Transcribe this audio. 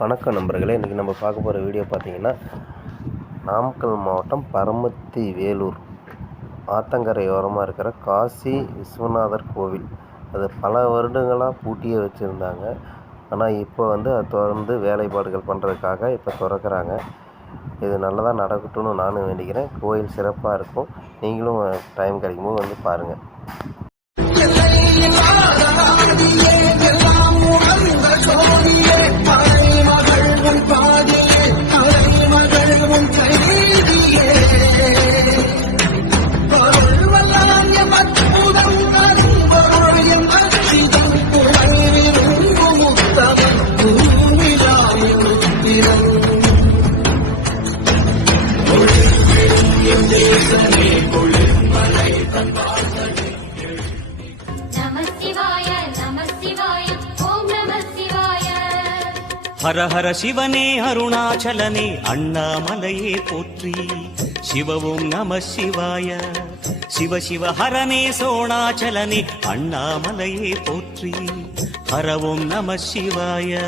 வணக்கம் நண்பர்களே, இன்றைக்கி நம்ம பார்க்க போகிற வீடியோ பார்த்திங்கன்னா, நாமக்கல் மாவட்டம் பரமத்தி வேலூர் ஆத்தங்கரை ஓரமாக இருக்கிற காசி விஸ்வநாதர் கோவில். அது பல வருடங்களாக பூட்டியே வச்சுருந்தாங்க. ஆனால் இப்போ அதை திறந்து வேலைப்பாடுகள் பண்ணுறதுக்காக இப்போ திறக்கிறாங்க. இது நல்லதாக நடக்கட்டும்னு நானும் வேண்டிக்கிறேன். கோயில் சிறப்பாக இருக்கும். நீங்களும் டைம் கிடைக்கும்போது பாருங்கள். ஹர ஹர சிவனே அருணாச்சலனே அண்ணாமலையே போற்றி. சிவவும் நம சிவாய. சிவ சிவ ஹரனே சோணாச்சலனே அண்ணாமலையே போற்றி. ஹரவும் நம சிவாய.